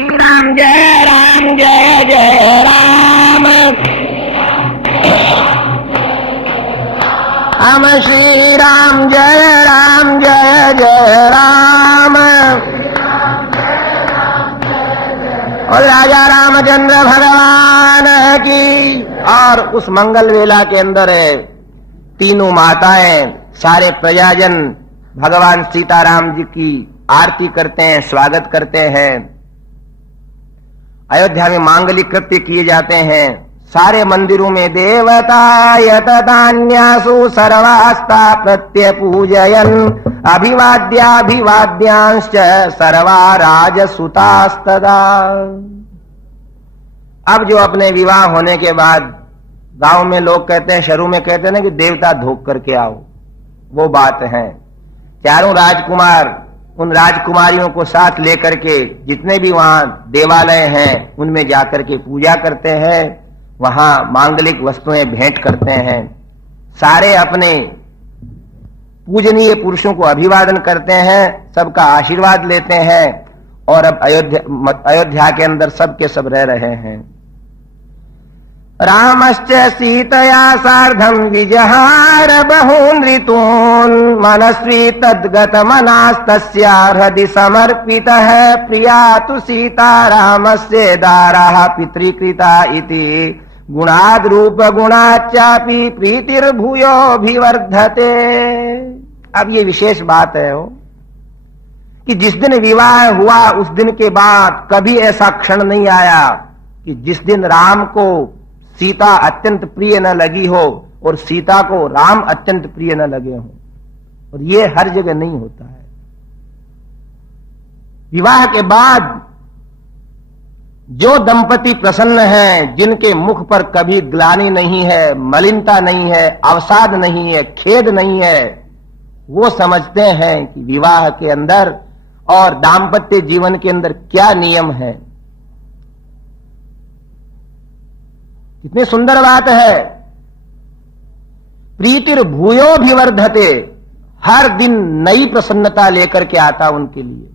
श्री राम जय जय राम। हम श्री राम जय जय राम। और राजा रामचंद्र भगवान की। और उस मंगल वेला के अंदर है तीनों माताएं, सारे प्रजाजन भगवान सीताराम जी की आरती करते हैं, स्वागत करते हैं। अयोध्या में मांगलिक कृत्य किए जाते हैं। सारे मंदिरों में देवता यतदान्यासु सर्वास्ता प्रत्य पूजयन अभिवाद्यांश्च सर्वा राजसुतास्तदा। अब जो अपने विवाह होने के बाद गांव में लोग कहते हैं, शुरू में कहते हैं ना कि देवता धोख करके आओ, वो बात है। चारों राजकुमार उन राजकुमारियों को साथ लेकर के जितने भी वहां देवालय हैं उनमें जाकर के पूजा करते हैं, वहां मांगलिक वस्तुएं भेंट करते हैं, सारे अपने पूजनीय पुरुषों को अभिवादन करते हैं, सबका आशीर्वाद लेते हैं। और अब अयोध्या के अंदर सब के सब रह रहे हैं। रामश्च सीतया सार्धं विजहार बहून् ऋतून् मनस्वी तद्गत मनास्तस्या हृदि समर्पितः प्रिया तु सीता रामस्य दारः पितृकृता इति गुणाद् रूप गुणाच्चापि प्रीतिर्भूयोऽभिवर्धते। अब ये विशेष बात है कि जिस दिन विवाह हुआ उस दिन के बाद कभी ऐसा क्षण नहीं आया कि जिस दिन राम को सीता अत्यंत प्रिय न लगी हो और सीता को राम अत्यंत प्रिय न लगे हो। और ये हर जगह नहीं होता है। विवाह के बाद जो दंपति प्रसन्न हैं, जिनके मुख पर कभी ग्लानि नहीं है, मलिनता नहीं है, अवसाद नहीं है, खेद नहीं है, वो समझते हैं कि विवाह के अंदर और दाम्पत्य जीवन के अंदर क्या नियम है। कितनी सुंदर बात है। प्रीतिर भूयोभिवर्धते, हर दिन नई प्रसन्नता लेकर के आता उनके लिए।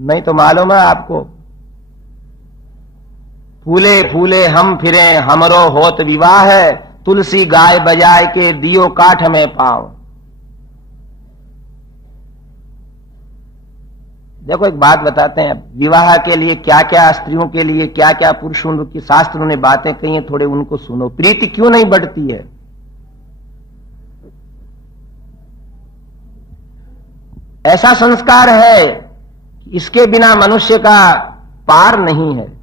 नहीं तो मालूम है आपको, फूले फूले हम फिरे हमरो होत विवाह है, तुलसी गाय बजाए के दियो काठ में पाओ। देखो एक बात बताते हैं, विवाह के लिए क्या क्या स्त्रियों के लिए क्या क्या पुरुषों की शास्त्रों ने बातें कही हैं, थोड़े उनको सुनो। प्रीति क्यों नहीं बढ़ती है? ऐसा संस्कार है कि इसके बिना मनुष्य का पार नहीं है।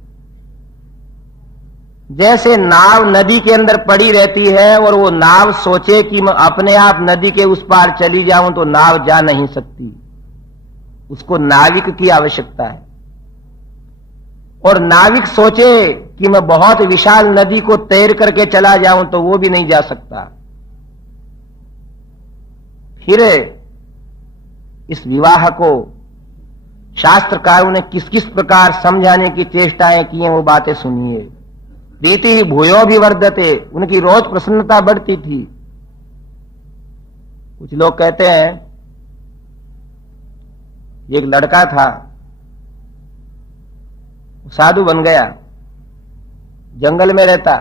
जैसे नाव नदी के अंदर पड़ी रहती है और वो नाव सोचे कि मैं अपने आप नदी के उस पार चली जाऊं तो नाव जा नहीं सकती, उसको नाविक की आवश्यकता है। और नाविक सोचे कि मैं बहुत विशाल नदी को तैर करके चला जाऊं तो वो भी नहीं जा सकता। फिर इस विवाह को शास्त्रकारों ने किस किस प्रकार समझाने की चेष्टाएं की हैं, वो बातें सुनिए। प्रीति ही भूयोभिवर्धते, उनकी रोज प्रसन्नता बढ़ती थी। कुछ लोग कहते हैं, एक लड़का था, साधु बन गया, जंगल में रहता।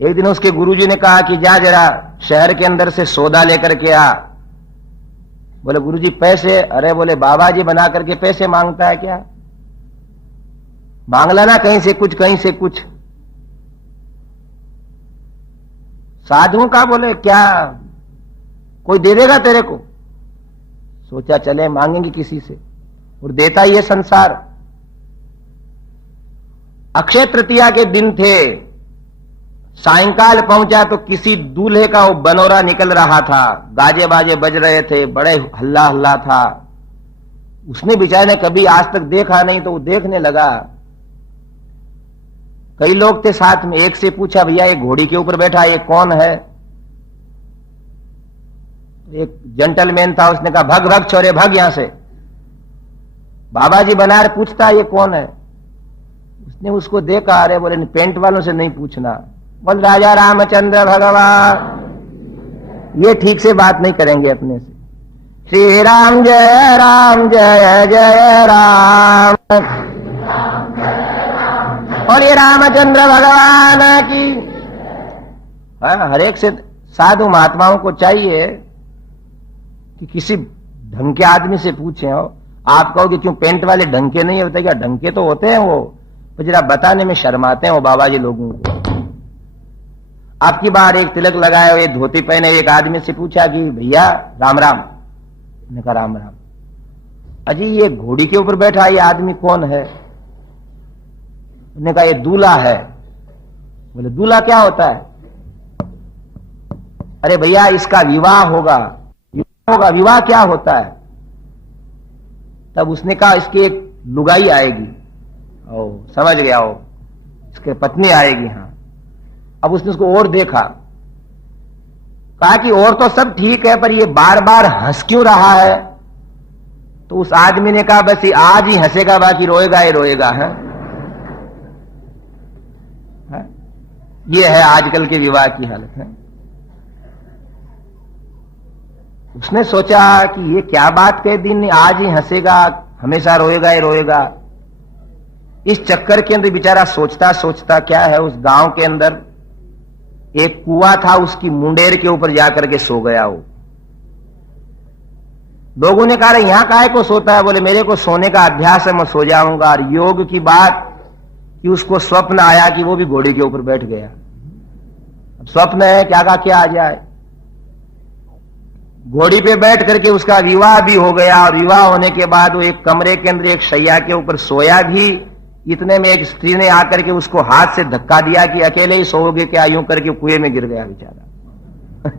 एक दिन उसके गुरुजी ने कहा कि जा जरा शहर के अंदर से सौदा लेकर के आ। बोले गुरुजी पैसे? अरे बोले बाबा जी बना करके पैसे मांगता है क्या? मांग लेना कहीं से कुछ कहीं से कुछ। साधुओं का बोले क्या कोई दे देगा तेरे को? सोचा चले मांगेंगे किसी से, और देता ये संसार। अक्षय तृतीया के दिन थे, सायंकाल पहुंचा तो किसी दूल्हे का वो बनोरा निकल रहा था, गाजे बाजे बज रहे थे, बड़े हल्ला हल्ला था। उसने बेचारे ने कभी आज तक देखा नहीं तो वो देखने लगा। कई लोग थे साथ में, एक से पूछा भैया ये घोड़ी के ऊपर बैठा ये कौन है? एक जेंटलमैन था, उसने कहा भग भग छोरे भग यहां से। बाबा जी बना रहे, पूछता ये कौन है? उसने उसको देखा, अरे बोले पेंट वालों से नहीं पूछना, बोल राजा रामचंद्र भगवान। ये ठीक से बात नहीं करेंगे अपने से। श्री राम जय जय राम। और ये रामचंद्र भगवान की। हर एक से साधु महात्माओं को चाहिए कि किसी ढंग के आदमी से पूछे हो। आप कहोगे क्यों पेंट वाले ढंग के नहीं होते क्या? ढंग के तो होते हैं वो, तो जरा बताने में शर्माते हैं वो बाबा जी लोगों को। आपकी बार एक तिलक लगाए हुए धोती पहने एक आदमी से पूछा कि भैया राम राम। मैंने कहा राम राम। अजी ये घोड़ी के ऊपर बैठा ये आदमी कौन है? उन्होंने कहा ये दूल्हा है। बोले दूल्हा क्या होता है? अरे भैया इसका विवाह होगा। विवाह क्या होता है? तब उसने कहा इसकी एक लुगाई आएगी। ओ समझ गया हो, इसके पत्नी आएगी। हाँ। अब उसने उसको और देखा, कहा कि और तो सब ठीक है पर ये बार बार हंस क्यों रहा है? तो उस आदमी ने कहा बस ये आज ही हंसेगा बाकी रोएगा ही रोएगा है। ये है आजकल के विवाह की हालत है। उसने सोचा कि ये क्या बात कह दी, आज ही हंसेगा हमेशा रोएगा ही रोएगा। इस चक्कर के अंदर बेचारा सोचता सोचता क्या है, उस गांव के अंदर एक कुआं था, उसकी मुंडेर के ऊपर जाकर के सो गया वो। लोगों ने कहा यहां काहे को सोता है? बोले मेरे को सोने का अभ्यास है, मैं सो जाऊंगा। और योग की बात कि उसको स्वप्न आया कि वो भी घोड़ी के ऊपर बैठ गया। अब स्वप्न है क्या का क्या आ जाए। घोड़ी पे बैठ करके उसका विवाह भी हो गया। और विवाह होने के बाद वो एक कमरे के अंदर एक शैया के ऊपर सोया भी। इतने में एक स्त्री ने आकर के उसको हाथ से धक्का दिया कि अकेले ही सोओगे क्या? यूं करके कुएं में गिर गया बेचारा।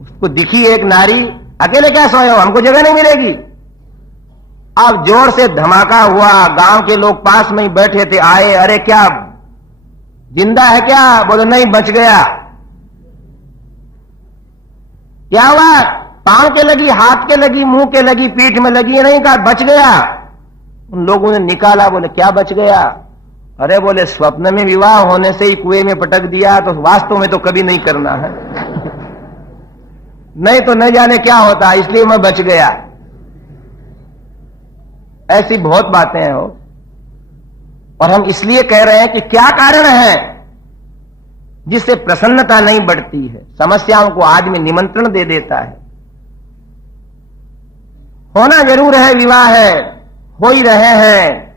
उसको दिखी एक नारी, अकेले क्या सोए हो, हमको जगह नहीं मिलेगी। अब जोर से धमाका हुआ, गांव के लोग पास में ही बैठे थे, आए, अरे क्या जिंदा है क्या? बोले नहीं बच गया। क्या हुआ? पांव के लगी, हाथ के लगी, मुंह के लगी, पीठ में लगी, नहीं कहा बच गया। उन लोगों ने निकाला, बोले क्या बच गया? अरे बोले स्वप्न में विवाह होने से ही कुएं में पटक दिया, तो वास्तव में तो कभी नहीं करना है। नहीं तो न जाने क्या होता, इसलिए मैं बच गया। ऐसी बहुत बातें हैं हो। और हम इसलिए कह रहे हैं कि क्या कारण है जिससे प्रसन्नता नहीं बढ़ती है। समस्याओं को आदमी निमंत्रण दे देता है। होना जरूर है, विवाह है, हो ही रहे हैं,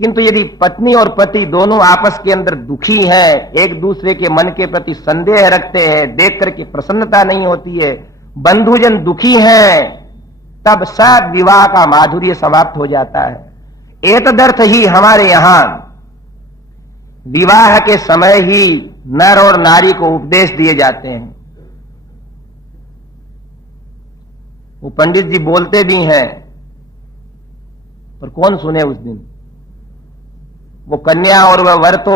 किंतु यदि पत्नी और पति दोनों आपस के अंदर दुखी हैं, एक दूसरे के मन के प्रति संदेह रखते हैं, देख करके प्रसन्नता नहीं होती है, बंधुजन दुखी हैं, तब सब विवाह का माधुर्य समाप्त हो जाता है। एतदर्थ ही हमारे यहां विवाह के समय ही नर और नारी को उपदेश दिए जाते हैं। वो पंडित जी बोलते भी हैं पर कौन सुने उस दिन। वो कन्या और वह वर तो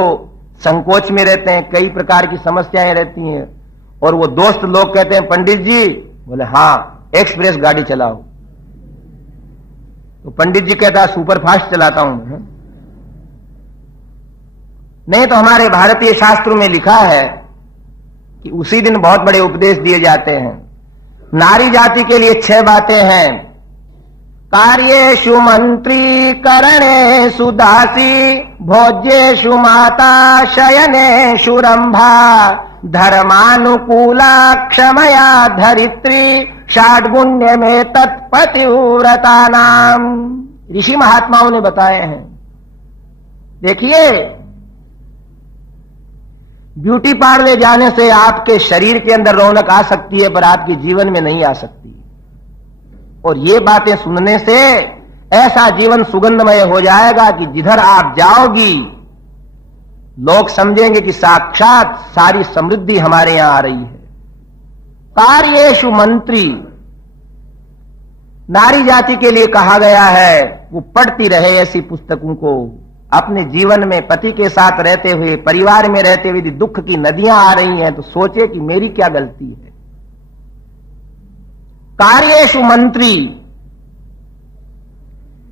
संकोच में रहते हैं, कई प्रकार की समस्याएं रहती हैं। और वो दोस्त लोग कहते हैं पंडित जी, बोले हाँ एक्सप्रेस गाड़ी चलाओ। तो पंडित जी कहता सुपर फास्ट चलाता हूं। नहीं तो हमारे भारतीय शास्त्रों में लिखा है कि उसी दिन बहुत बड़े उपदेश दिए जाते हैं। नारी जाति के लिए 6 बातें हैं। कार्येषु मंत्री, करणेषु दासी, भोज्येषु माता, शयनेषु रंभा, धर्मानुकूला क्षमया धरित्री, षाड्गुण्य में तत्पतिव्रता नाम। ऋषि महात्माओं ने बताए हैं। देखिए, ब्यूटी पार्लर जाने से आपके शरीर के अंदर रौनक आ सकती है पर आपके जीवन में नहीं आ सकती। और ये बातें सुनने से ऐसा जीवन सुगंधमय हो जाएगा कि जिधर आप जाओगी लोग समझेंगे कि साक्षात सारी समृद्धि हमारे यहां आ रही है। कार्येषु मंत्री, नारी जाति के लिए कहा गया है वो पढ़ती रहे ऐसी पुस्तकों को। अपने जीवन में पति के साथ रहते हुए, परिवार में रहते हुए दुख की नदियां आ रही हैं तो सोचे कि मेरी क्या गलती है। कार्येषु मंत्री,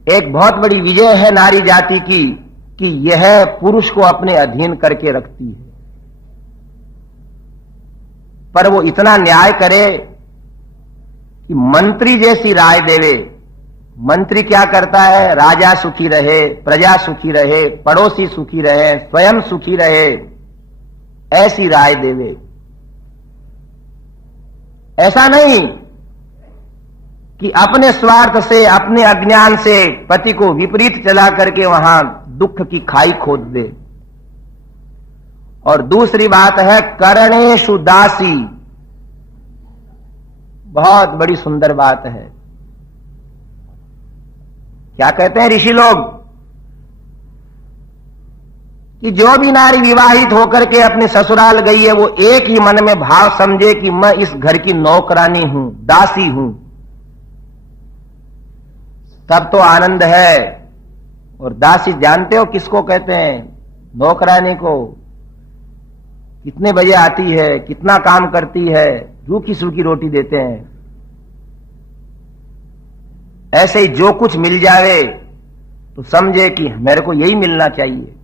एक बहुत बड़ी विजय है नारी जाति की कि यह पुरुष को अपने अधीन करके रखती है। पर वो इतना न्याय करे कि मंत्री जैसी राय देवे। मंत्री क्या करता है? राजा सुखी रहे, प्रजा सुखी रहे, पड़ोसी सुखी रहे, स्वयं सुखी रहे, ऐसी राय देवे। ऐसा नहीं कि अपने स्वार्थ से, अपने अज्ञान से पति को विपरीत चला करके वहां दुख की खाई खोद दे। और दूसरी बात है करणेषु दासी। बहुत बड़ी सुंदर बात है। क्या कहते हैं ऋषि लोग कि जो भी नारी विवाहित होकर के अपने ससुराल गई है वो एक ही मन में भाव समझे कि मैं इस घर की नौकरानी हूं, दासी हूं, तब तो आनंद है। और दासी जानते हो किसको कहते हैं? नौकरानी को। कितने बजे आती है, कितना काम करती है, रूखी सूखी रोटी देते हैं। ऐसे ही जो कुछ मिल जावे तो समझे कि मेरे को यही मिलना चाहिए।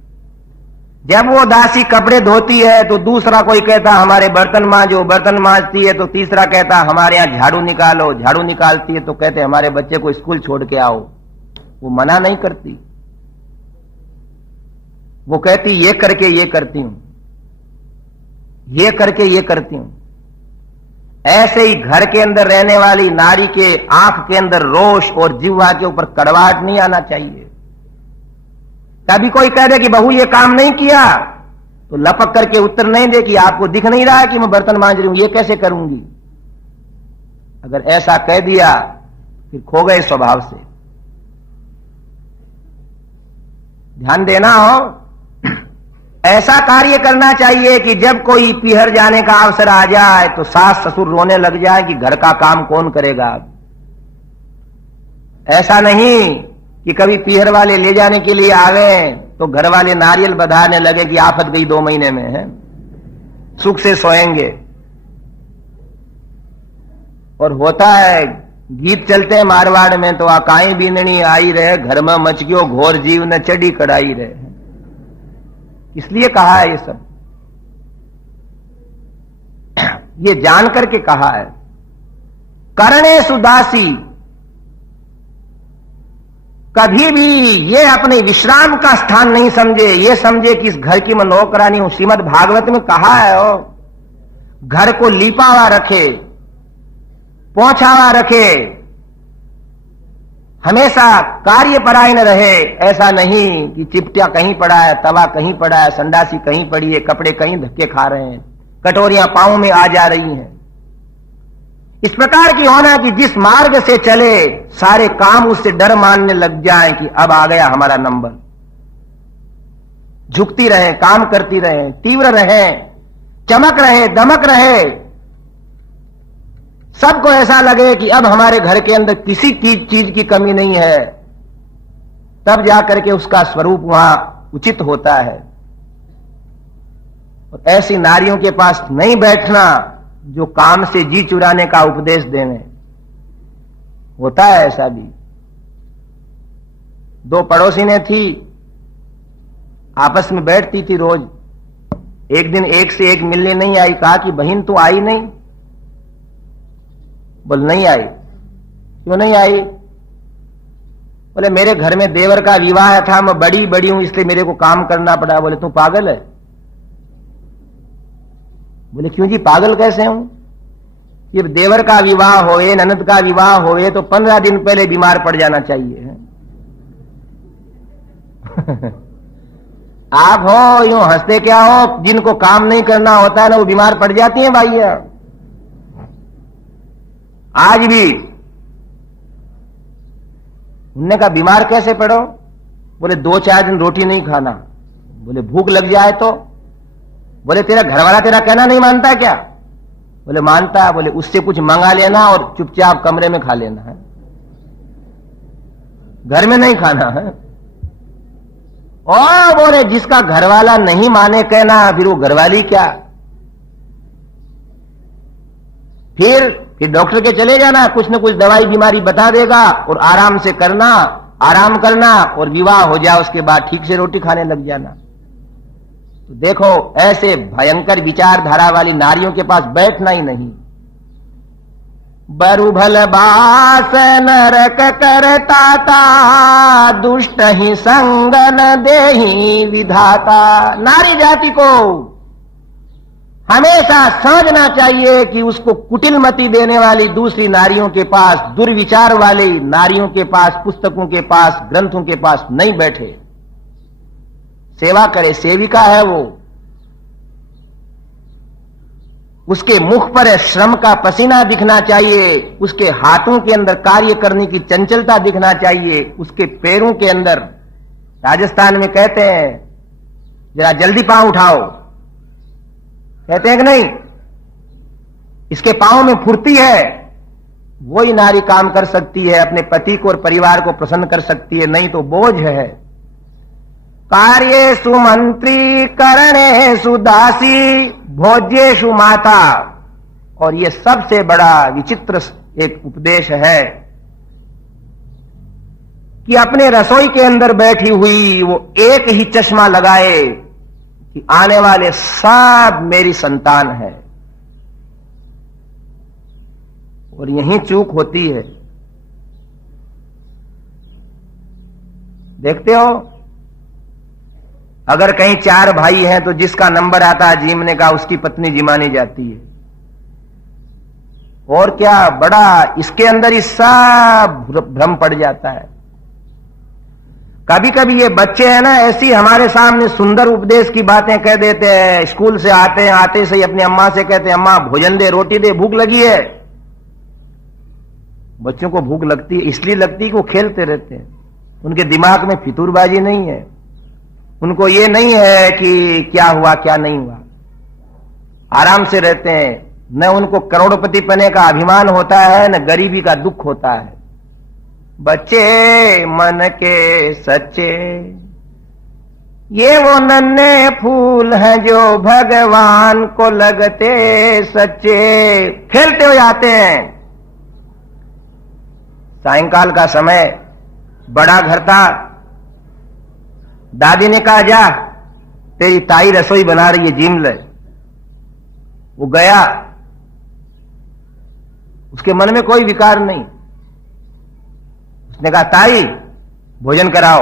जब वो दासी कपड़े धोती है तो दूसरा कोई कहता हमारे बर्तन मांजो, बर्तन मांजती है तो तीसरा कहता हमारे यहां झाड़ू निकालो, झाड़ू निकालती है तो कहते हमारे बच्चे को स्कूल छोड़ के आओ। वो मना नहीं करती, वो कहती ये करके ये करती हूं, ये करके ये करती हूं। ऐसे ही घर के अंदर रहने वाली नारी के आंख के अंदर रोष और जिह्वा के ऊपर कड़वाहट नहीं आना चाहिए। कभी कोई कह दे कि बहू ये काम नहीं किया तो लपक करके उत्तर नहीं दे कि आपको दिख नहीं रहा है कि मैं बर्तन मांज रही हूं, ये कैसे करूंगी। अगर ऐसा कह दिया फिर खो गए स्वभाव से। ध्यान देना हो, ऐसा कार्य करना चाहिए कि जब कोई पीहर जाने का अवसर आ जाए तो सास ससुर रोने लग जाए कि घर का काम कौन करेगा। ऐसा नहीं कि कभी पीहर वाले ले जाने के लिए आवे तो घर वाले नारियल बधाने लगे कि आफत गई 2 महीने में है, सुख से सोएंगे। और होता है, गीत चलते हैं मारवाड़ में तो आकाई बीननी आई रहे, घर में मच गयो घोर जीव न चढ़ी कड़ाई रहे। इसलिए कहा है ये सब, ये जान करके कहा है। करणेषु दासी, कभी भी ये अपने विश्राम का स्थान नहीं समझे, ये समझे कि इस घर की मैं नौकरानी हूं। श्रीमद् भागवत में कहा है घर को लीपावा रखे, पोंछावा रखे, हमेशा कार्यपरायण रहे। ऐसा नहीं कि चिपटिया कहीं पड़ा है, तवा कहीं पड़ा है, संडासी कहीं पड़ी है, कपड़े कहीं धक्के खा रहे हैं, कटोरियां पांव में आ जा रही हैं। इस प्रकार की होना कि जिस मार्ग से चले सारे काम उससे डर मानने लग जाएं कि अब आ गया हमारा नंबर। झुकती रहे, काम करती रहे, तीव्र रहे, चमक रहे, दमक रहे, सबको ऐसा लगे कि अब हमारे घर के अंदर किसी चीज की कमी नहीं है। तब जाकर के उसका स्वरूप वहां उचित होता है। और ऐसी नारियों के पास नहीं बैठना जो काम से जी चुराने का उपदेश देने। होता है ऐसा भी। 2 पड़ोसी ने थी, आपस में बैठती थी रोज। एक दिन एक से एक मिलने नहीं आई। कहा कि बहन तू आई नहीं? बोल नहीं आई। क्यों नहीं आई? बोले मेरे घर में देवर का विवाह था, मैं बड़ी बड़ी हूं इसलिए मेरे को काम करना पड़ा। बोले तू पागल है? बोले क्यों जी, पागल कैसे हूं? कि देवर का विवाह होए, ननद का विवाह होए तो 15 दिन पहले बीमार पड़ जाना चाहिए। आप हो यूं हंसते क्या हो? जिनको काम नहीं करना होता है ना वो बीमार पड़ जाती हैं भाइया। आज भी उनने कहा बीमार कैसे पड़ो? बोले 2-4 दिन रोटी नहीं खाना। बोले भूख लग जाए तो? बोले तेरा घरवाला तेरा कहना नहीं मानता क्या? बोले मानता है। बोले उससे कुछ मंगा लेना और चुपचाप कमरे में खा लेना है, घर में नहीं खाना है। और बोले जिसका घरवाला नहीं माने कहना फिर वो घरवाली क्या? फिर डॉक्टर के चले जाना, कुछ न कुछ दवाई बीमारी बता देगा और आराम से करना, आराम करना और विवाह हो जाए उसके बाद ठीक से रोटी खाने लग जाना। तो देखो ऐसे भयंकर विचारधारा वाली नारियों के पास बैठना ही नहीं। बरु भल बास नरक करता ता, दुष्ट ही संग न देही विधाता। नारी जाति को हमेशा समझना चाहिए कि उसको कुटिलमति देने वाली दूसरी नारियों के पास, दुर्विचार वाली नारियों के पास, पुस्तकों के पास, ग्रंथों के पास नहीं बैठे। सेवा करे, सेविका है वो, उसके मुख पर श्रम का पसीना दिखना चाहिए, उसके हाथों के अंदर कार्य करने की चंचलता दिखना चाहिए, उसके पैरों के अंदर, राजस्थान में कहते हैं जरा जल्दी पांव उठाओ, कहते हैं कि नहीं, इसके पांव में फुर्ती है, वही नारी काम कर सकती है, अपने पति को और परिवार को प्रसन्न कर सकती है, नहीं तो बोझ है। कार्येषु मंत्री करणेषु दासी भोज्येषु माता। और यह सबसे बड़ा विचित्र एक उपदेश है कि अपने रसोई के अंदर बैठी हुई वो एक ही चश्मा लगाए कि आने वाले सब मेरी संतान है। और यही चूक होती है। देखते हो, अगर कहीं 4 भाई हैं तो जिसका नंबर आता है जीमने का, उसकी पत्नी जिमानी जाती है। और क्या बड़ा इसके अंदर ही सब भ्रम पड़ जाता है। कभी कभी ये बच्चे हैं ना, ऐसी हमारे सामने सुंदर उपदेश की बातें कह देते हैं। स्कूल से आते हैं, आते से ही अपनी अम्मा से कहते हैं, अम्मा भोजन दे, रोटी दे, भूख लगी है। बच्चों को भूख लगती है, इसलिए लगती है कि वो खेलते रहते हैं। उनके दिमाग में फितूरबाजी नहीं है, उनको ये नहीं है कि क्या हुआ क्या नहीं हुआ, आराम से रहते हैं। न उनको करोड़पति पने का अभिमान होता है, न गरीबी का दुख होता है। बच्चे मन के सच्चे, ये वो नन्हे फूल हैं जो भगवान को लगते सच्चे। खेलते हो जाते हैं। सायंकाल का समय, बड़ा घर था, दादी ने कहा जा तेरी ताई रसोई बना रही है, जीम ले। वो गया, उसके मन में कोई विकार नहीं। उसने कहा ताई भोजन कराओ।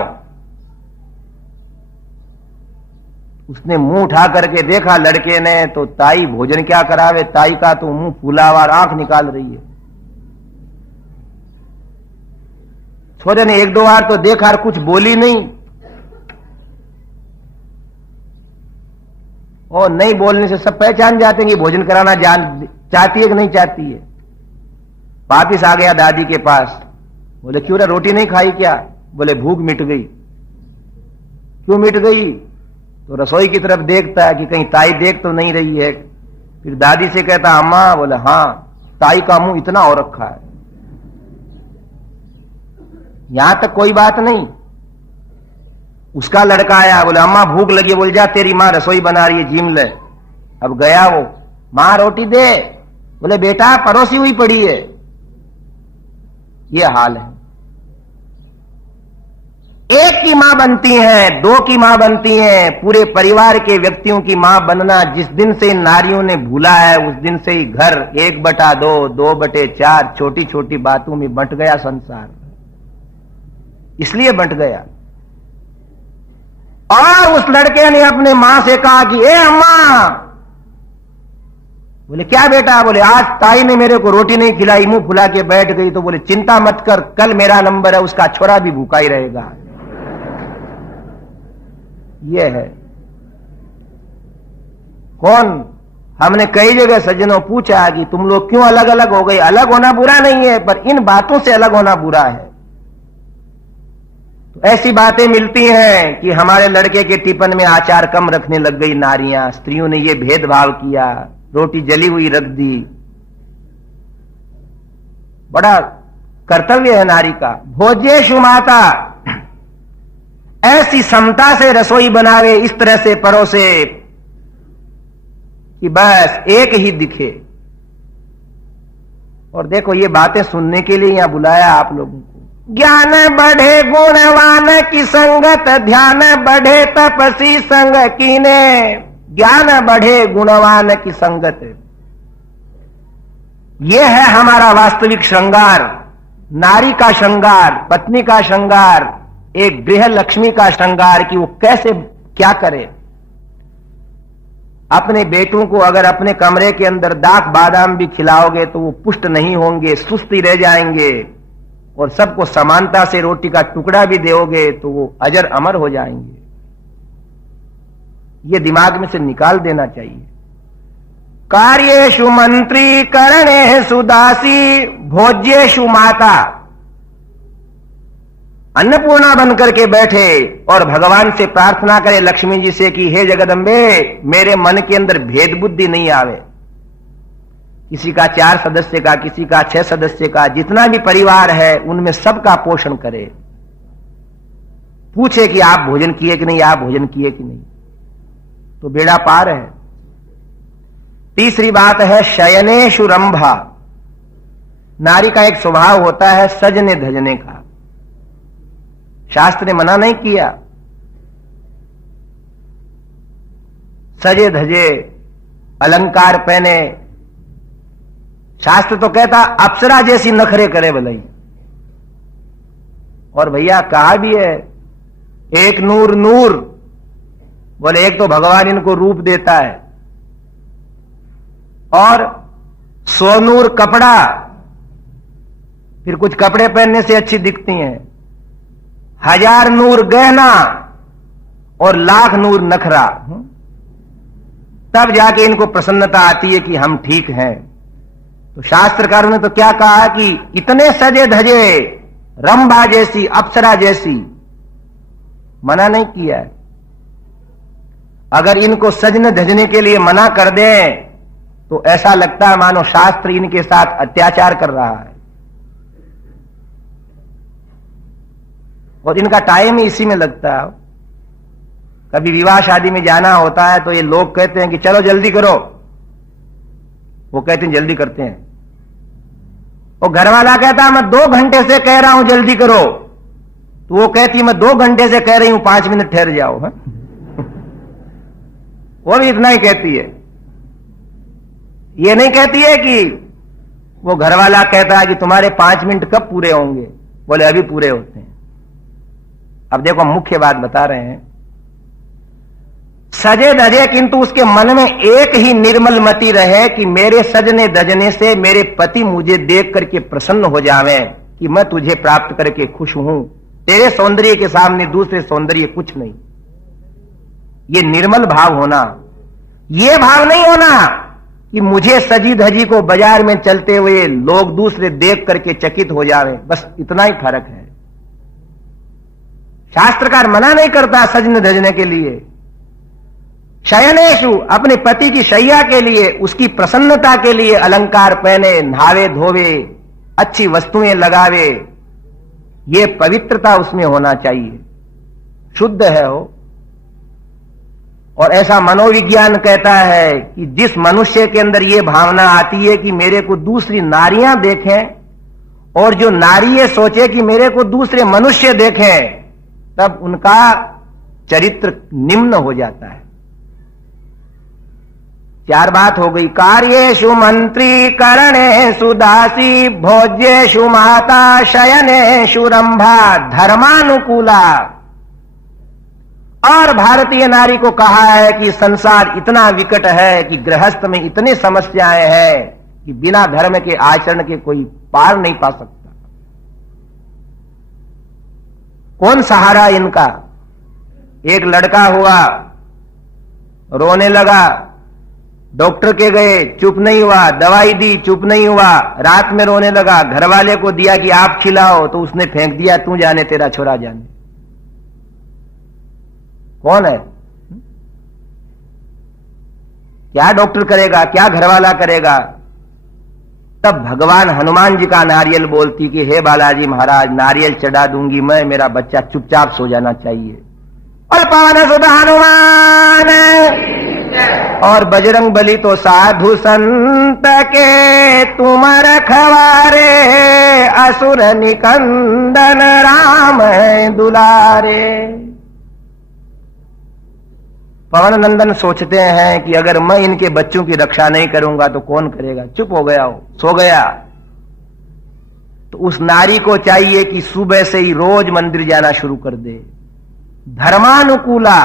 उसने मुंह उठा करके देखा लड़के ने, तो ताई भोजन क्या करावे, ताई का तो मुंह फूला हुआ, आंख निकाल रही है। छोरे ने 1-2 बार तो देखा और कुछ बोली नहीं। और नहीं बोलने से सब पहचान जाते हैं कि भोजन कराना चाहती है कि नहीं चाहती है। वापिस आ गया दादी के पास। बोले क्यों रे, रोटी नहीं खाई क्या? बोले भूख मिट गई। क्यों मिट गई? तो रसोई की तरफ देखता है कि कहीं ताई देख तो नहीं रही है। फिर दादी से कहता अम्मा। बोले हाँ, ताई का मुंह इतना हो रखा है। यहां तक कोई बात नहीं। उसका लड़का आया, बोले अम्मा भूख लगी। बोल जा तेरी मां रसोई बना रही है, जिम ले। अब गया वो, मां रोटी दे। बोले बेटा परोसी हुई पड़ी है। ये हाल है। एक की मां बनती हैं, 2 की मां बनती हैं, पूरे परिवार के व्यक्तियों की मां बनना जिस दिन से इन नारियों ने भूला है, उस दिन से ही घर 1/2, 2/4 छोटी छोटी बातों में बंट गया संसार। इसलिए बंट गया। और उस लड़के ने अपने मां से कहा कि ए अम्मा। बोले क्या बेटा? बोले आज ताई ने मेरे को रोटी नहीं खिलाई, मुंह फुला के बैठ गई। तो बोले चिंता मत कर, कल मेरा नंबर है, उसका छोरा भी भूखा ही रहेगा। ये है कौन? हमने कई जगह सज्जनों पूछा कि तुम लोग क्यों अलग अलग हो गए। अलग होना बुरा नहीं है, पर इन बातों से अलग होना बुरा है। तो ऐसी बातें मिलती हैं कि हमारे लड़के के टिफिन में अचार कम रखने लग गई नारियां। स्त्रियों ने ये भेदभाव किया, रोटी जली हुई रख दी। बड़ा कर्तव्य है नारी का। भोज्येषु माता, ऐसी समता से रसोई बनावे, इस तरह से परोसे कि बस एक ही दिखे। और देखो ये बातें सुनने के लिए यहां बुलाया आप लोगों को। ज्ञान बढ़े गुणवान की संगत, ध्यान बढ़े तपसी संग कीने। ज्ञान बढ़े गुणवान की संगत। यह है हमारा वास्तविक श्रृंगार, नारी का श्रृंगार, पत्नी का श्रृंगार, एक गृह लक्ष्मी का श्रृंगार कि वो कैसे क्या करे। अपने बेटों को अगर अपने कमरे के अंदर दाख बादाम भी खिलाओगे तो वो पुष्ट नहीं होंगे, सुस्ती रह जाएंगे, और सबको समानता से रोटी का टुकड़ा भी दोगे तो वो अजर अमर हो जाएंगे। ये दिमाग में से निकाल देना चाहिए। कार्येषु मंत्री करणेषु दासी भोज्येषु माता। अन्नपूर्णा बनकर के बैठे और भगवान से प्रार्थना करे, लक्ष्मी जी से, कि हे जगदम्बे मेरे मन के अंदर भेद बुद्धि नहीं आवे, किसी का 4 सदस्य का, किसी का 6 सदस्य का, जितना भी परिवार है उनमें सबका पोषण करे। पूछे कि आप भोजन किए कि नहीं, आप भोजन किए कि नहीं, तो बेड़ा पार है। तीसरी बात है शयनेषु रंभा। नारी का एक स्वभाव होता है सजने धजने का। शास्त्र ने मना नहीं किया, सजे धजे अलंकार पहने। शास्त्र तो कहता अप्सरा जैसी नखरे करे भलाई। और भैया कहा भी है, एक नूर नूर, बोले एक तो भगवान इनको रूप देता है, और 100 नूर कपड़ा, फिर कुछ कपड़े पहनने से अच्छी दिखती हैं, 1000 नूर गहना और 1,00,000 नूर नखरा, तब जाके इनको प्रसन्नता आती है कि हम ठीक हैं। तो शास्त्रकारों ने तो क्या कहा कि इतने सजे धजे रंभा जैसी, अप्सरा जैसी, मना नहीं किया है। अगर इनको सजने धजने के लिए मना कर दें तो ऐसा लगता है मानो शास्त्र इनके साथ अत्याचार कर रहा है, और इनका टाइम ही इसी में लगता है। कभी विवाह शादी में जाना होता है तो ये लोग कहते हैं कि चलो जल्दी करो, वो कहते हैं जल्दी करते हैं, और घर वाला कहता है मैं 2 घंटे से कह रहा हूं जल्दी करो, तो वो कहती है मैं 2 घंटे से कह रही हूं 5 मिनट ठहर जाओ। वो भी इतना ही कहती है, ये नहीं कहती है कि वो घर वाला कहता है कि तुम्हारे 5 मिनट कब पूरे होंगे, बोले अभी पूरे होते हैं। अब देखो मुख्य बात बता रहे हैं, सजे धजे किंतु उसके मन में एक ही निर्मल मति रहे कि मेरे सजने धजने से मेरे पति मुझे देख करके प्रसन्न हो जावे कि मैं तुझे प्राप्त करके खुश हूं, तेरे सौंदर्य के सामने दूसरे सौंदर्य कुछ नहीं। ये निर्मल भाव होना, ये भाव नहीं होना कि मुझे सजी धजी को बाजार में चलते हुए लोग दूसरे देख करके चकित हो जावे, बस इतना ही फर्क है। शास्त्रकार मना नहीं करता सजने धजने के लिए। शयनेषु, अपने पति की शैया के लिए, उसकी प्रसन्नता के लिए अलंकार पहने, नहावे धोवे, अच्छी वस्तुएं लगावे, ये पवित्रता उसमें होना चाहिए, शुद्ध है वो। और ऐसा मनोविज्ञान कहता है कि जिस मनुष्य के अंदर ये भावना आती है कि मेरे को दूसरी नारियां देखें, और जो नारी ये सोचे कि मेरे को दूसरे मनुष्य देखें, तब उनका चरित्र निम्न हो जाता है। 4 बात हो गई। कार्येषु मंत्री करणेषु दासी भोज्येषु माता शयनेषु रंभा धर्मानुकूला। और भारतीय नारी को कहा है कि संसार इतना विकट है कि गृहस्थ में इतनी समस्याएं हैं कि बिना धर्म के आचरण के कोई पार नहीं पा सकता। कौन सहारा इनका? एक लड़का हुआ, रोने लगा, डॉक्टर के गए, चुप नहीं हुआ, दवाई दी, चुप नहीं हुआ, रात में रोने लगा, घर वाले को दिया कि आप खिलाओ, तो उसने फेंक दिया, तू जाने तेरा छोरा जाने। कौन है? क्या डॉक्टर करेगा, क्या घरवाला करेगा? तब भगवान हनुमान जी का नारियल बोलती कि हे बालाजी महाराज, नारियल चढ़ा दूंगी मैं, मेरा बच्चा चुपचाप सो जाना चाहिए। और पवन सुत हनुमान और बजरंग बली तो साधु संत के तुम रखवारे, असुर निकंदन राम दुलारे। पवन नंदन सोचते हैं कि अगर मैं इनके बच्चों की रक्षा नहीं करूंगा तो कौन करेगा। चुप हो गया, हो सो गया। तो उस नारी को चाहिए कि सुबह से ही रोज मंदिर जाना शुरू कर दे, धर्मानुकूला।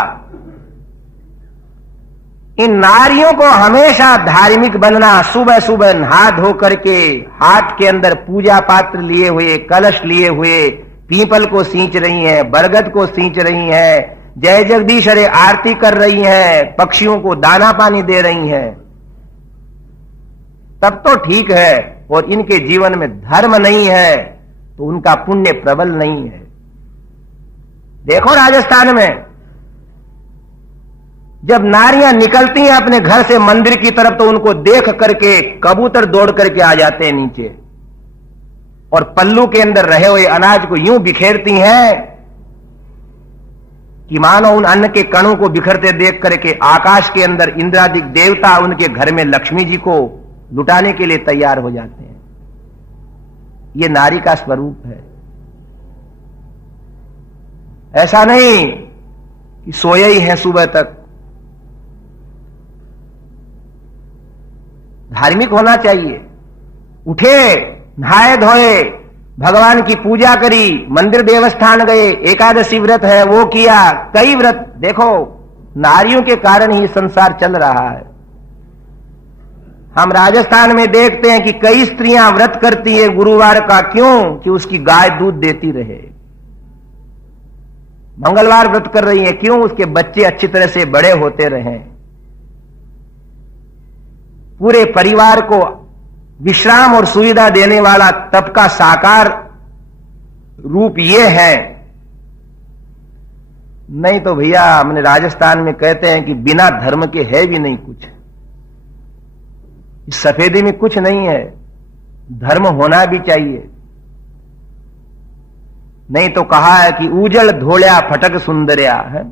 इन नारियों को हमेशा धार्मिक बनना, सुबह सुबह नहा धो करके हाथ के अंदर पूजा पात्र लिए हुए, कलश लिए हुए पीपल को सींच रही हैं, बरगद को सींच रही हैं, जय जगदीश हरे आरती कर रही हैं, पक्षियों को दाना पानी दे रही हैं, तब तो ठीक है। और इनके जीवन में धर्म नहीं है तो उनका पुण्य प्रबल नहीं है। देखो राजस्थान में जब नारियां निकलती हैं अपने घर से मंदिर की तरफ तो उनको देख करके कबूतर दौड़ करके आ जाते हैं नीचे, और पल्लू के अंदर रहे हुए अनाज को यूं बिखेरती हैं कि मानो उन अन्न के कणों को बिखरते देख करके आकाश के अंदर इंद्रादि देवता उनके घर में लक्ष्मी जी को लुटाने के लिए तैयार हो जाते हैं। ये नारी का स्वरूप है। ऐसा नहीं कि सोए ही हैं सुबह तक। धार्मिक होना चाहिए। उठे, नहाए धोए, भगवान की पूजा करी, मंदिर देवस्थान गए, एकादशी व्रत है वो किया, कई व्रत। देखो नारियों के कारण ही संसार चल रहा है। हम राजस्थान में देखते हैं कि कई स्त्रियां व्रत करती है गुरुवार का। क्यों? कि उसकी गाय दूध देती रहे। मंगलवार व्रत कर रही है, क्यों? उसके बच्चे अच्छी तरह से बड़े होते रहें। पूरे परिवार को विश्राम और सुविधा देने वाला तप का साकार रूप ये है। नहीं तो भैया हमने राजस्थान में कहते हैं कि बिना धर्म के है भी नहीं कुछ। इस सफेदी में कुछ नहीं है, धर्म होना भी चाहिए। नहीं तो कहा है कि उजल धोल्या फटक सुंदरिया है,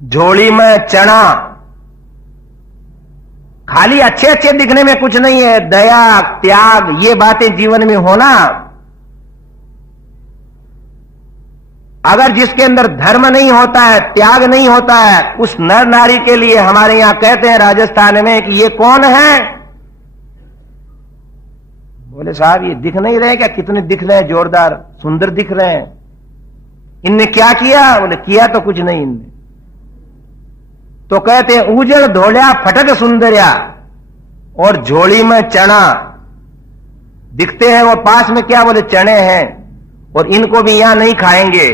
झोली में चना। खाली अच्छे अच्छे दिखने में कुछ नहीं है, दया त्याग ये बातें जीवन में होना। अगर जिसके अंदर धर्म नहीं होता है, त्याग नहीं होता है, उस नर नारी के लिए हमारे यहां कहते हैं राजस्थान में कि ये कौन है। बोले साहब ये दिख नहीं रहे क्या? कितने दिख रहे हैं, जोरदार सुंदर दिख रहे हैं। इनने क्या किया? बोले किया तो कुछ नहीं इनने। तो कहते हैं उजड़ धोलिया फटक सुंदरिया, और झोली में चना दिखते हैं। और पास में क्या? बोले चने हैं, और इनको भी यहां नहीं खाएंगे।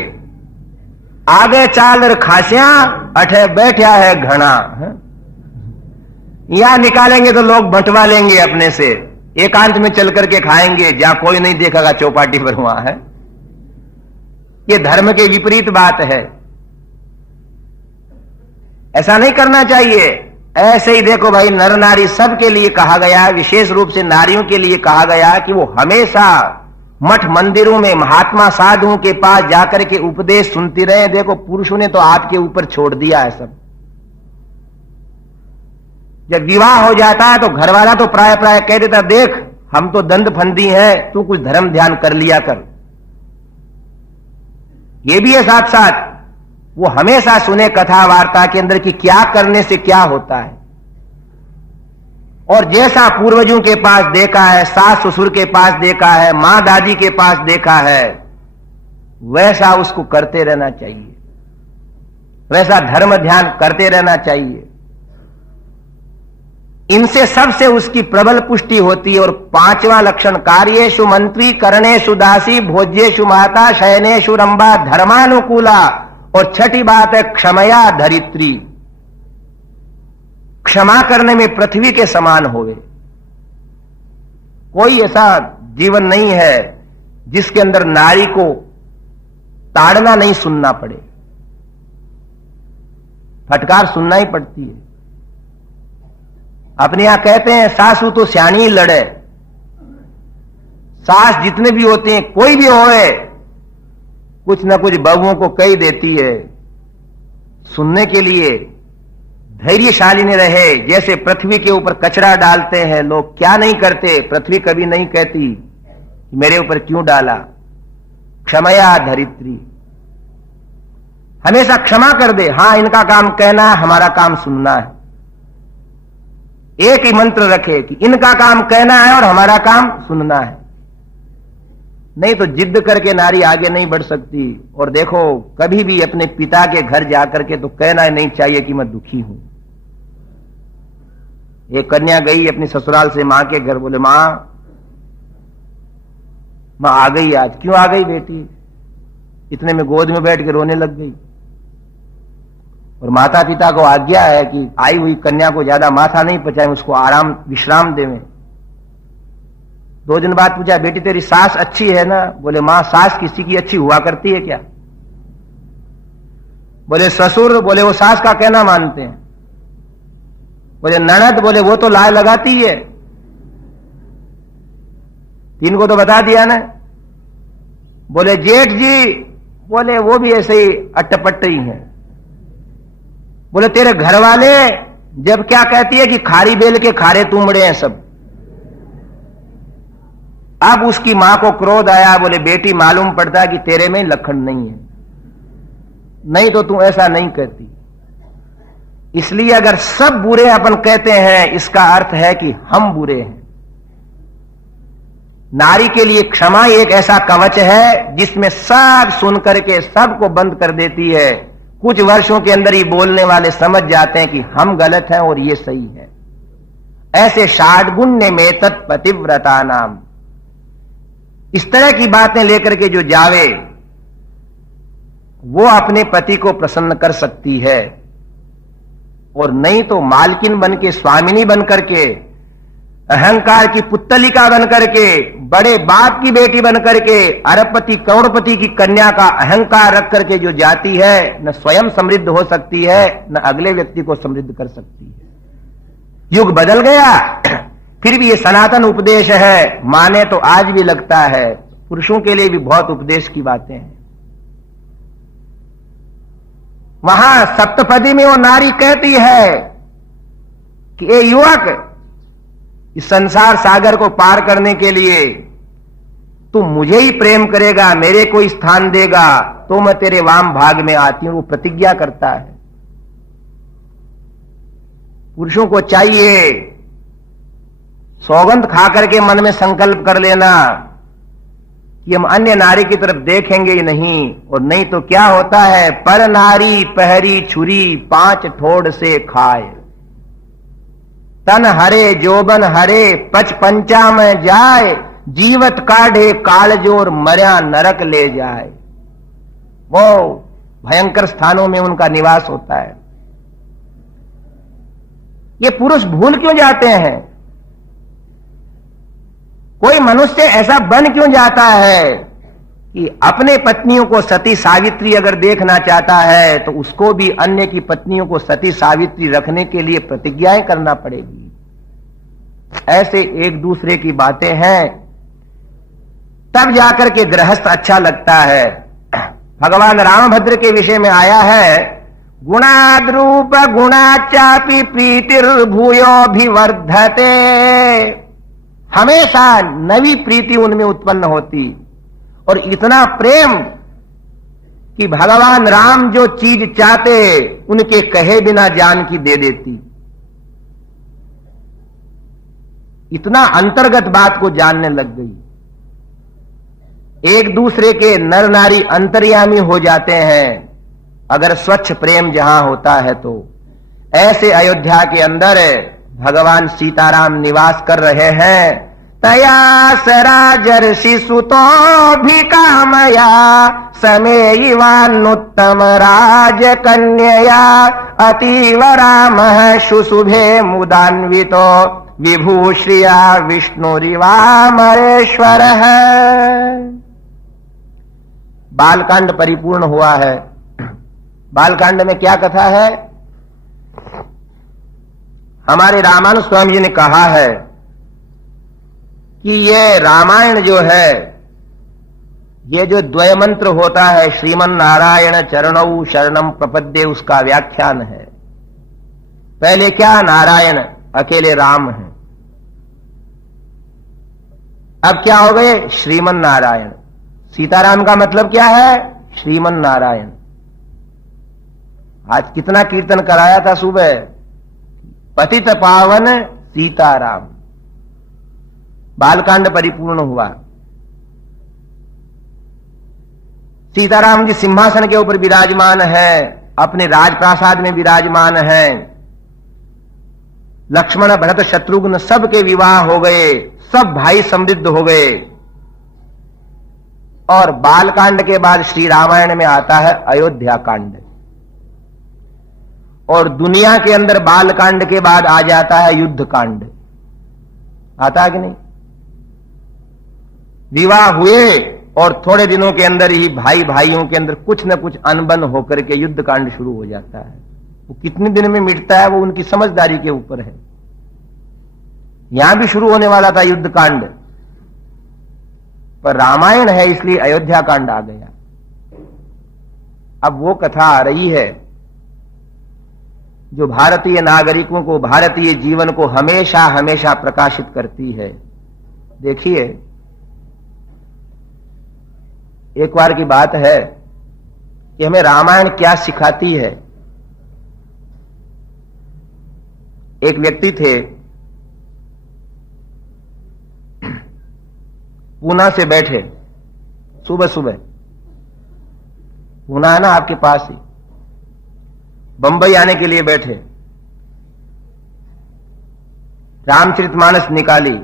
आगे चाल खासियां अठे बैठा है घना। यहां निकालेंगे तो लोग बंटवा लेंगे अपने से, एकांत में चल करके खाएंगे जहां कोई नहीं देखेगा, चौपाटी पर वहां है। ये धर्म के विपरीत बात है, ऐसा नहीं करना चाहिए। ऐसे ही देखो भाई, नर नारी सबके लिए कहा गया, विशेष रूप से नारियों के लिए कहा गया कि वो हमेशा मठ मंदिरों में महात्मा साधुओं के पास जाकर के उपदेश सुनती रहे। देखो पुरुषों ने तो आपके ऊपर छोड़ दिया है सब। जब विवाह हो जाता है तो घरवाला तो प्राय प्राय कह देता, देख हम तो दंड फंदी हैं, तू कुछ धर्म ध्यान कर लिया कर। ये भी है साथ साथ वो हमेशा सुने कथा वार्ता के अंदर कि क्या करने से क्या होता है। और जैसा पूर्वजों के पास देखा है, सास ससुर के पास देखा है, मां दादी के पास देखा है, वैसा उसको करते रहना चाहिए, वैसा धर्म ध्यान करते रहना चाहिए। इनसे सबसे उसकी प्रबल पुष्टि होती है। और पांचवां लक्षण, कार्येषु मंत्री करणेषु दासी भोज्येषु माता शयनेषु रंबा धर्मानुकूला। और छठी बात है क्षमया धरित्री, क्षमा करने में पृथ्वी के समान होवे। कोई ऐसा जीवन नहीं है जिसके अंदर नारी को ताड़ना नहीं सुनना पड़े, फटकार सुनना ही पड़ती है। अपने यहां कहते हैं सासू तो स्याणी लड़े। सास जितने भी होते हैं, कोई भी होए, कुछ ना कुछ बहुओं को कही देती है। सुनने के लिए धैर्यशाली ने रहे। जैसे पृथ्वी के ऊपर कचरा डालते हैं लोग, क्या नहीं करते, पृथ्वी कभी नहीं कहती मेरे ऊपर क्यों डाला। क्षमया धरित्री, हमेशा क्षमा कर दे। हां, इनका काम कहना है, हमारा काम सुनना है। एक ही मंत्र रखे कि इनका काम कहना है और हमारा काम सुनना है। नहीं तो जिद करके नारी आगे नहीं बढ़ सकती। और देखो, कभी भी अपने पिता के घर जाकर के तो कहना नहीं चाहिए कि मैं दुखी हूं। एक कन्या गई अपनी ससुराल से मां के घर, बोले मां आ गई आज। क्यों आ गई बेटी? इतने में गोद में बैठ के रोने लग गई। और माता पिता को आज्ञा है कि आई हुई कन्या को ज्यादा माथा नहीं पचाएं, उसको आराम विश्राम देवें। 2 दिन बाद पूछा, बेटी तेरी सास अच्छी है ना? बोले मां, सास किसी की अच्छी हुआ करती है क्या? बोले ससुर, बोले वो सास का कहना मानते हैं। बोले ननद, बोले वो तो लाय लगाती है। 3 को तो बता दिया ना। बोले जेठ जी, बोले वो भी ऐसे ही अट्टपट्ट ही है। बोले तेरे घर वाले जब क्या कहती है कि खारी बेल के खारे तुमड़े हैं सब। अब उसकी मां को क्रोध आया। बोले बेटी, मालूम पड़ता है कि तेरे में लखन नहीं है, नहीं तो तू ऐसा नहीं कहती। इसलिए अगर सब बुरे अपन कहते हैं, इसका अर्थ है कि हम बुरे हैं। नारी के लिए क्षमा एक ऐसा कवच है जिसमें सब सुन करके सबको बंद कर देती है। कुछ वर्षों के अंदर ही बोलने वाले समझ जाते हैं कि हम गलत हैं और ये सही है। ऐसे षाड्गुण्य में तत्पतिव्रता नाम, इस तरह की बातें लेकर के जो जावे वो अपने पति को प्रसन्न कर सकती है। और नहीं तो मालकिन बन के, स्वामिनी बन करके, अहंकार की पुत्तलिका बन करके, बड़े बाप की बेटी बन करके, अरबपति करोड़पति की कन्या का अहंकार रख करके जो जाती है, न स्वयं समृद्ध हो सकती है, न अगले व्यक्ति को समृद्ध कर सकती है। युग बदल गया, फिर भी ये सनातन उपदेश है। माने तो आज भी लगता है, पुरुषों के लिए भी बहुत उपदेश की बातें हैं। वहां सप्तपदी में वो नारी कहती है कि ए युवक, इस संसार सागर को पार करने के लिए तू मुझे ही प्रेम करेगा, मेरे को स्थान देगा तो मैं तेरे वाम भाग में आती हूं। वो प्रतिज्ञा करता है। पुरुषों को चाहिए सौगंध खा करके मन में संकल्प कर लेना कि हम अन्य नारी की तरफ देखेंगे ही नहीं। और नहीं तो क्या होता है, पर नारी पहरी छुरी 5 ठोड़ से खाए, तन हरे जोबन हरे 55 में जाए, जीवत काढ़े कालजोर मर्या नरक ले जाए। वो भयंकर स्थानों में उनका निवास होता है। ये पुरुष भूल क्यों जाते हैं? कोई मनुष्य ऐसा बन क्यों जाता है कि अपने पत्नियों को सती सावित्री अगर देखना चाहता है तो उसको भी अन्य की पत्नियों को सती सावित्री रखने के लिए प्रतिज्ञाएं करना पड़ेगी। ऐसे एक दूसरे की बातें हैं, तब जाकर के गृहस्थ अच्छा लगता है। भगवान रामभद्र के विषय में आया है, गुणाद्रूप गुणाचापि प्रीतिर्भूयोभिवर्धते। हमेशा नवी प्रीति उनमें उत्पन्न होती और इतना प्रेम कि भगवान राम जो चीज चाहते उनके कहे बिना जान की दे देती। इतना अंतर्गत बात को जानने लग गई। एक दूसरे के नर नारी अंतर्यामी हो जाते हैं अगर स्वच्छ प्रेम जहां होता है तो। ऐसे अयोध्या के अंदर भगवान सीताराम निवास कर रहे हैं। तया सराजर्षि सुतो भी कामया समेयिवान्नुत्तम राज कन्यया अतीव राम शुशुभे मुदान्वितो विभूश्रिया विष्णुरिवामरेश्वर है। बालकांड परिपूर्ण हुआ है। बालकांड में क्या कथा है? हमारे रामानुज स्वामी जी ने कहा है कि ये रामायण जो है, ये जो द्वय मंत्र होता है, श्रीमन नारायण चरणौ शरणम प्रपद्ये, उसका व्याख्यान है। पहले क्या, नारायण अकेले राम हैं। अब क्या हो गए, श्रीमन नारायण। सीताराम का मतलब क्या है? श्रीमन नारायण। आज कितना कीर्तन कराया था सुबह, पतित पावन सीताराम, बालकांड परिपूर्ण हुआ। सीताराम जी सिंहासन के ऊपर विराजमान है, अपने राजप्रासाद में विराजमान है। लक्ष्मण भरत शत्रुघ्न सबके विवाह हो गए, सब भाई समृद्ध हो गए। और बालकांड के बाद श्री रामायण में आता है अयोध्या कांड, और दुनिया के अंदर बालकांड के बाद आ जाता है युद्ध कांड। आता है कि नहीं? विवाह हुए और थोड़े दिनों के अंदर ही भाई भाइयों के अंदर कुछ न कुछ अनबन होकर के युद्ध कांड शुरू हो जाता है। वो कितने दिन में मिटता है वो उनकी समझदारी के ऊपर है। यहां भी शुरू होने वाला था युद्ध कांड, पर रामायण है इसलिए अयोध्या कांड आ गया। अब वो कथा आ रही है जो भारतीय नागरिकों को, भारतीय जीवन को हमेशा हमेशा प्रकाशित करती है। देखिए, एक बार की बात है कि हमें रामायण क्या सिखाती है। एक व्यक्ति थे, पूना से बैठे, सुबह सुबह, पूना है ना आपके पास ही, बंबई आने के लिए बैठे। रामचरितमानस निकाली,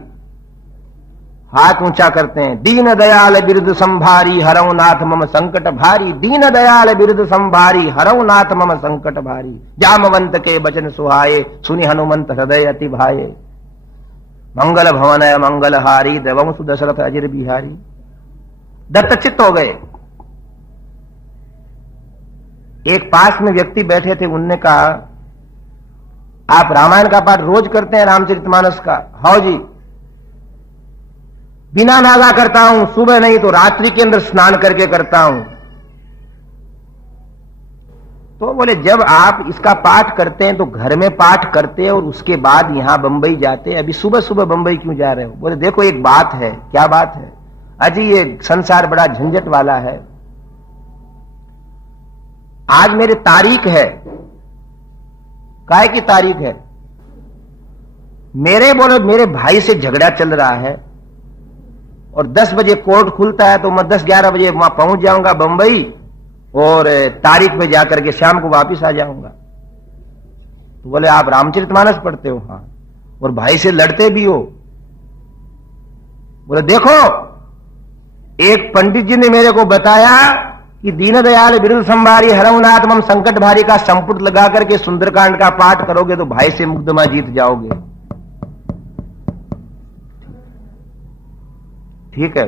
हाथ ऊंचा करते हैं, दीन दयाल बिरुद संभारी हरऊ नाथ मम संकट भारी। दीन दयाल बिरुद संभारी हरऊ नाथ मम संकट भारी। जामवंत के बचन सुहाए, सुनि हनुमंत हृदय अति भाए। मंगल भवन मंगल हारी, देवंसु दशरथ अजिर बिहारी। दत्तचित्त हो गए। एक पास में व्यक्ति बैठे थे, उनने कहा, आप रामायण का पाठ रोज करते हैं, रामचरितमानस का? हाँ जी, बिना नागा करता हूं, सुबह नहीं तो रात्रि के अंदर स्नान करके करता हूं। तो बोले, जब आप इसका पाठ करते हैं तो घर में पाठ करते हैं और उसके बाद यहां बंबई जाते हैं, अभी सुबह सुबह बंबई क्यों जा रहे हो? बोले, देखो एक बात है। क्या बात है? अजी ये संसार बड़ा झंझट वाला है। आज मेरी तारीख है। काहे की तारीख है? मेरे भाई से झगड़ा चल रहा है और 10 बजे कोर्ट खुलता है, तो मैं 10-11 बजे वहां पहुंच जाऊंगा बंबई और तारीख में जाकर के शाम को वापस आ जाऊंगा। तो बोले, आप रामचरितमानस पढ़ते हो? हाँ। और भाई से लड़ते भी हो? बोले, देखो एक पंडित जी ने मेरे को बताया कि दीन दयाल बिरुद संभारी हरऊ नाथ मम संकट भारी का संपुट लगा करके सुंदरकांड का पाठ करोगे तो भाई से मुकदमा जीत जाओगे। ठीक है।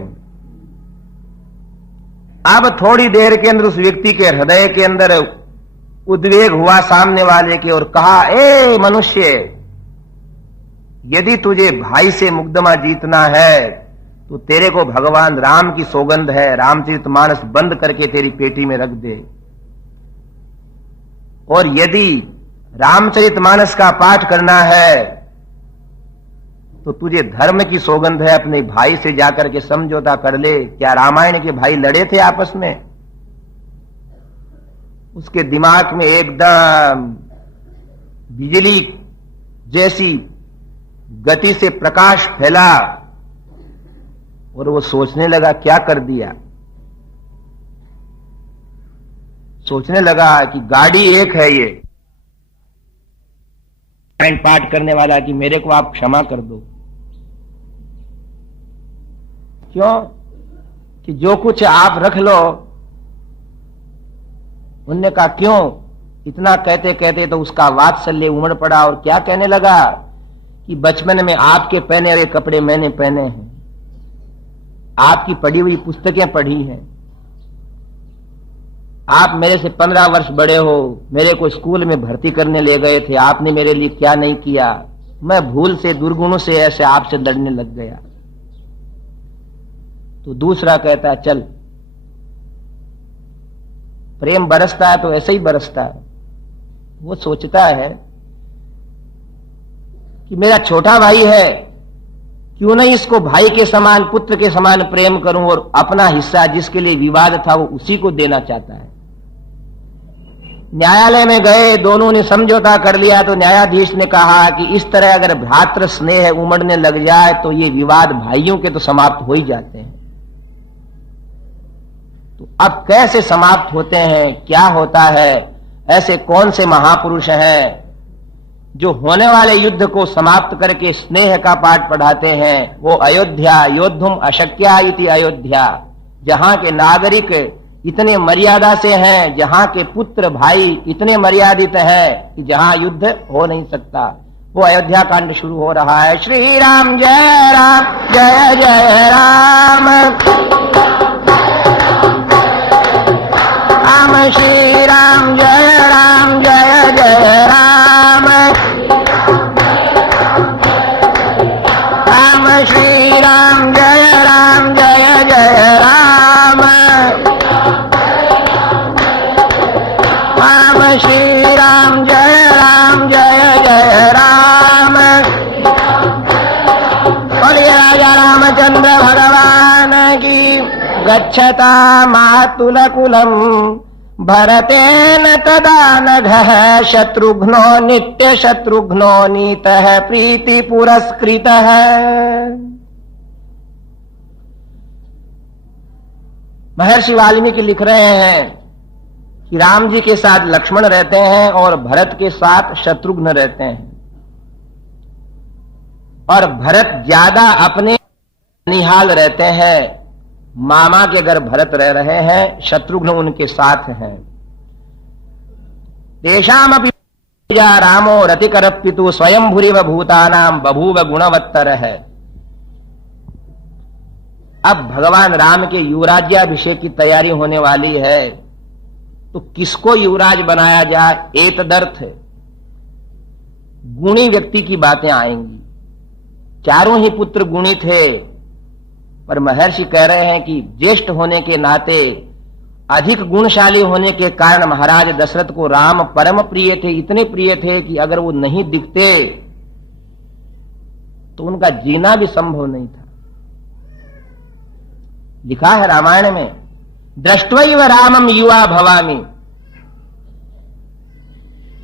अब थोड़ी देर के अंदर उस व्यक्ति के हृदय के अंदर उद्वेग हुआ सामने वाले के, और कहा, ए मनुष्य, यदि तुझे भाई से मुकदमा जीतना है तो तेरे को भगवान राम की सौगंध है, रामचरितमानस बंद करके तेरी पेटी में रख दे। और यदि रामचरितमानस का पाठ करना है तो तुझे धर्म की सौगंध है, अपने भाई से जाकर के समझौता कर ले। क्या रामायण के भाई लड़े थे आपस में? उसके दिमाग में एकदम बिजली जैसी गति से प्रकाश फैला और वो सोचने लगा, क्या कर दिया। सोचने लगा कि गाड़ी एक है ये पाठ करने वाला, कि मेरे को आप क्षमा कर दो। क्यों? कि जो कुछ आप रख लो। उनने कहा, क्यों? इतना कहते कहते तो उसका वात्सल्य उमड़ पड़ा और क्या कहने लगा कि बचपन में आपके पहने हुए कपड़े मैंने पहने हैं, आपकी पढ़ी हुई पुस्तकें पढ़ी हैं, आप मेरे से 15 वर्ष बड़े हो, मेरे को स्कूल में भर्ती करने ले गए थे, आपने मेरे लिए क्या नहीं किया। मैं भूल से, दुर्गुणों से ऐसे आपसे लड़ने लग गया। तो दूसरा कहता है, चल, प्रेम बरसता है तो ऐसे ही बरसता है। वो सोचता है कि मेरा छोटा भाई है, क्यों नहीं इसको भाई के समान, पुत्र के समान प्रेम करूं और अपना हिस्सा जिसके लिए विवाद था वो उसी को देना चाहता है। न्यायालय में गए, दोनों ने समझौता कर लिया तो न्यायाधीश ने कहा कि इस तरह अगर भ्रातृ स्नेह उमड़ने लग जाए तो ये विवाद भाइयों के तो समाप्त हो ही जाते हैं। तो अब कैसे समाप्त होते हैं, क्या होता है, ऐसे कौन से महापुरुष हैं जो होने वाले युद्ध को समाप्त करके स्नेह का पाठ पढ़ाते हैं? वो अयोध्या, योद्धुम अशक्या इति अयोध्या, जहां के नागरिक इतने मर्यादा से हैं, जहां के पुत्र भाई इतने मर्यादित हैं कि जहां युद्ध हो नहीं सकता। वो अयोध्या कांड शुरू हो रहा है। श्री राम जय जय राम, राम श्री राम जय जय राम, राम श्री राम जय जय राम, राम श्री राम जय जय राम। बोलिए राजा रामचंद्र भगवान की। गच्छता मातुल कुलम भरतेन तदा नघः, शत्रुघ्नो नित्य शत्रुघ्नो नीतः प्रीति पुरस्कृतः। महर्षि वाल्मीकि लिख रहे हैं कि राम जी के साथ लक्ष्मण रहते हैं और भरत के साथ शत्रुघ्न रहते हैं, और भरत ज्यादा अपने निहाल रहते हैं। मामा के घर भरत रह रहे हैं, शत्रुघ्न उनके साथ हैं। तेषामपि रामो रतिकरपितु स्वयंभूरिव भूतानां बभूव गुणवत्तर है। अब भगवान राम के युवराज्याभिषेक की तैयारी होने वाली है, तो किसको युवराज बनाया जाए? एतदर्थ गुणी व्यक्ति की बातें आएंगी। चारों ही पुत्र गुणी थे, पर महर्षि कह रहे हैं कि ज्येष्ठ होने के नाते, अधिक गुणशाली होने के कारण महाराज दशरथ को राम परम प्रिय थे, इतने प्रिय थे कि अगर वो नहीं दिखते तो उनका जीना भी संभव नहीं था। लिखा है रामायण में, दृष्ट्वैव रामम युवा भवामि,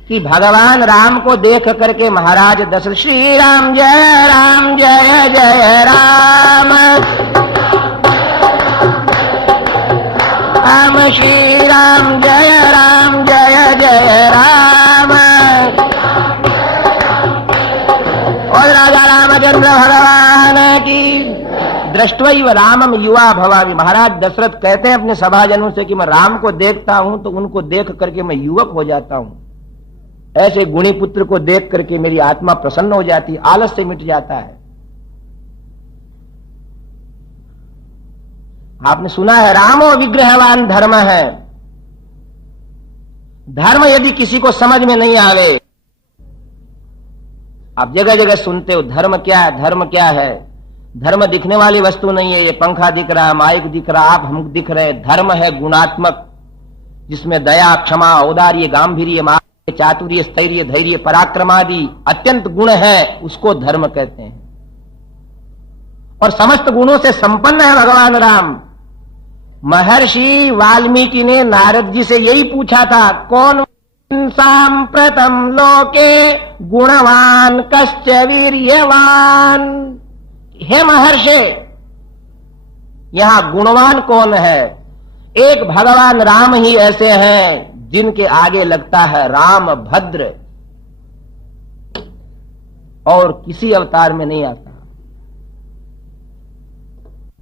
कि भगवान राम को देख करके महाराज दशरथ श्री राम जय जय राम, राम श्री राम जय जय राम। और राजा रामचंद्र भगवान की। दृष्ट्वैव रामम युवा भवामि, महाराज दशरथ कहते हैं अपने सभाजनों से कि मैं राम को देखता हूं तो उनको देख करके मैं युवक हो जाता हूं। ऐसे गुणी पुत्र को देख करके मेरी आत्मा प्रसन्न हो जाती है, आलस से मिट जाता है। आपने सुना है रामो विग्रहवान धर्म है। धर्म यदि किसी को समझ में नहीं आवे, आप जगह जगह सुनते हो धर्म क्या है, धर्म क्या है। धर्म दिखने वाली वस्तु नहीं है। ये पंखा दिख रहा है, माइक दिख रहा, आप हम दिख रहे हैं। धर्म है गुणात्मक, जिसमें दया, क्षमा, औदार्य, गांभीर्य, चातुर्य, स्थैर्य, धैर्य, पराक्रमादि अत्यंत गुण है, उसको धर्म कहते हैं। और समस्त गुणों से संपन्न है भगवान राम। महर्षि वाल्मीकि ने नारद जी से यही पूछा था, कौन सांप्रतम लोके गुणवान कश्च वीर्यवान। हे महर्षि, यहां गुणवान कौन है? एक भगवान राम ही ऐसे हैं जिनके आगे लगता है राम भद्र, और किसी अवतार में नहीं आता।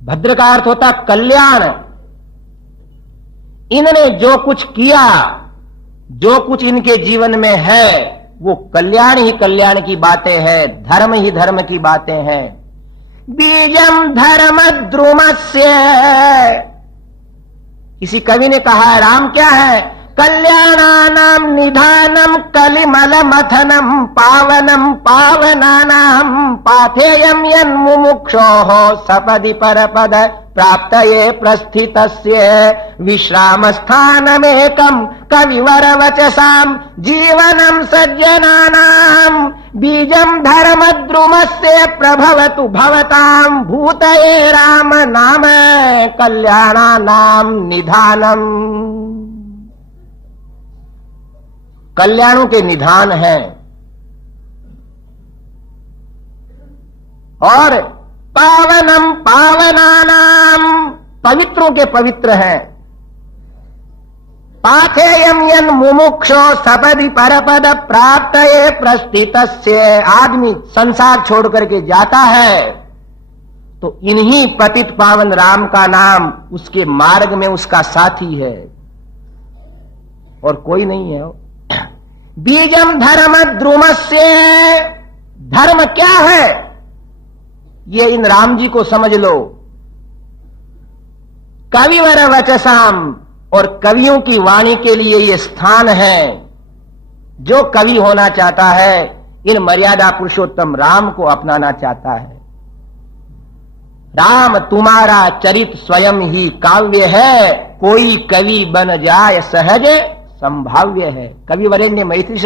भद्र का अर्थ होता कल्याण। इन्होंने जो कुछ किया, जो कुछ इनके जीवन में है, वो कल्याण ही कल्याण की बातें हैं, धर्म ही धर्म की बातें हैं। बीजम धर्म द्रुमस्य, किसी कवि ने कहा है राम क्या है? कल्याणानाम निधानम कलिमल मथनम पावनम पावनानाम पाथेयम यन्मुमुक्षोः सपदि परपद प्राप्तये प्रस्थितस्य विश्रामस्थानमेकं कविवर वचसाम जीवनम सज्जनानाम बीजम धर्मद्रुमस्य प्रभवतु भवताम भूतये राम नाम कल्याणानाम निधानम। कल्याणों के निधान हैं और पावनम पावनानाम पवित्रों के पवित्र हैं। पाथेयम यन मुमुक्षो सपदि परपद प्राप्त प्रस्थितस्य। आदमी संसार छोड़ करके जाता है तो इन्हीं पतित पावन राम का नाम उसके मार्ग में उसका साथी है और कोई नहीं है। बीजम धर्म द्रुमस्य। धर्म क्या है ये इन राम जी को समझ लो। कविवर वचसाम, और कवियों की वाणी के लिए ये स्थान है। जो कवि होना चाहता है इन मर्यादा पुरुषोत्तम राम को अपनाना चाहता है। राम तुम्हारा चरित स्वयं ही काव्य है, कोई कवि बन जाए सहज संभाव्य है। कवि वरेण्य मैथिली